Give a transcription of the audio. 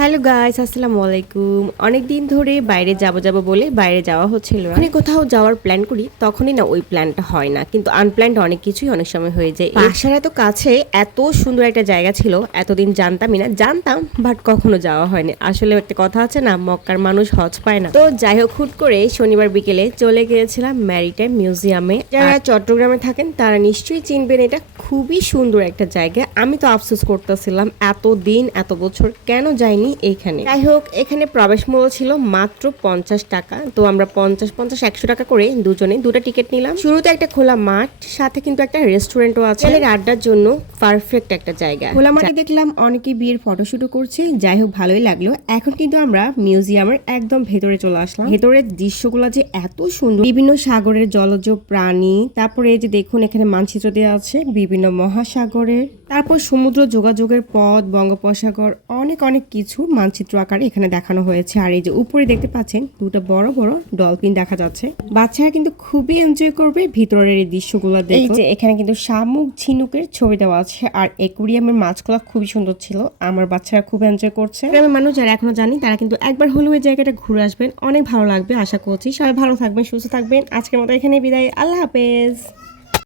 Hello guys, আসসালামু আলাইকুম। অনেক দিন ধরে বাইরে যাব বলে বাইরে যাওয়া হচ্ছিল না। কোথাও যাওয়ার প্ল্যান করি তখনই না ওই প্ল্যানটা হয় না, কিন্তু আনপ্ল্যান্ড অনেক কিছুই অনেক সময় হয়ে যায়। বাসার এত কাছে এত সুন্দর একটা জায়গা ছিল, এতদিন জানতামই না, জানতাম বাট কখনো যাওয়া হয়নি। আসলে একটা কথা আছে না, মক্কার মানুষ হজ পায় না। তো যাই হোক, হুট করে শনিবার বিকেলে চলে গিয়েছিলাম ম্যারিটাইম মিউজিয়ামে। যারা চট্টগ্রামে থাকেন তারা নিশ্চয়ই চিনবেন, এটা খুবই সুন্দর একটা জায়গা। আমি তো আফসোস করতেছিলাম এতদিন এত বছর কেন যাইনি এখানে। যাই হোক, এখানে প্রবেশ মূল্য ছিল মাত্র 50 টাকা। তো আমরা 50-50 100 টাকা করে দুজনে দুটা টিকিট নিলাম। শুরুতে একটা খোলা মাঠ, সাথে কিন্তু একটা রেস্টুরেন্টও আছে। আড্ডার জন্য পারফেক্ট একটা জায়গা। খোলা মাঠে দেখলাম অনেকে বিয়ের ফটোশুটও করছে। যাই হোক, ভালোই লাগলো। এখন কিন্তু আমরা মিউজিয়ামের একদম ভেতরে চলে আসলাম। ভেতরের দৃশ্যগুলো যে এত সুন্দর, বিভিন্ন সাগরের জলজ প্রাণী, তারপরে এই যে দেখুন এখানে মানচিত্র দেওয়া আছে বিভিন্ন মহাসাগরের, তারপর সমুদ্র যোগাযোগের পথ, বঙ্গোপসাগর, অনেক অনেক কিছু মানচিত্র আকারে এখানে দেখানো হয়েছে। আর এই যে উপরে দেখতে পাচ্ছেন দুটো বড় বড় ডলফিন দেখা যাচ্ছে। বাচ্চারা কিন্তু খুবই এনজয় করবে ভিতরের এই দৃশ্যগুলো দেখে। এই যে এখানে কিন্তু শামুক ঝিনুকের ছবি দেওয়া আছে, আর একুরিয়ামের মাছগুলো খুবই সুন্দর ছিল। আমার বাচ্চারা খুব এনজয় করছে। গ্রামের মানুষ যারা এখনো জানি তারা কিন্তু একবার হলেও এই জায়গাটা ঘুরে আসবেন, অনেক ভালো লাগবে আশা করছি। সবাই ভালো থাকবেন, সুস্থ থাকবেন। আজকের মতো এখানে বিদায়, আল্লাহ হাফেজ।